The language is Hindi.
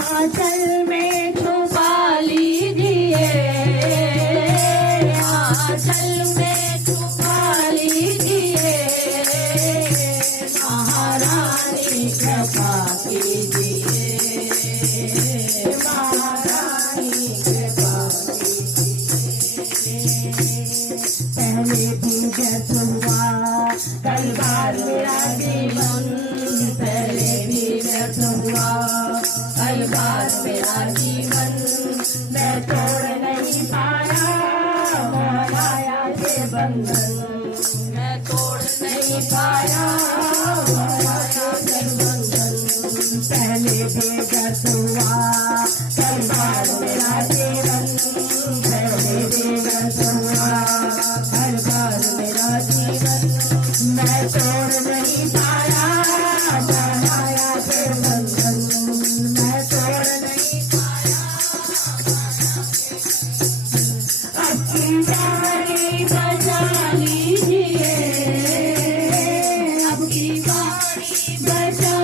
आंचल में छुपा लीजिए, आंचल में छुपा लीजिए, महारानी कृपा कीजिए, महारानी कृपा कीजिए। पहले भी व्यर्थ हुआ कई बार मेरा जीवन, पहले भी व्यर्थ हुआ कई बार मेरा जीवन, मैं तोड़ नहीं पाया माया के बंधन, मैं तोड़ नहीं पाया माया के बंधन। पहले भी व्यर्थ हुआ कई बार मेरा जीवन, पहले भी व्यर्थ हुआ हर बार मेरा जीवन, मैं तोड़ नहीं पाया माया के बंधन, मैं तोड़ नहीं पाया। अब की बारी बचा लीजिए, अब की बारी बचा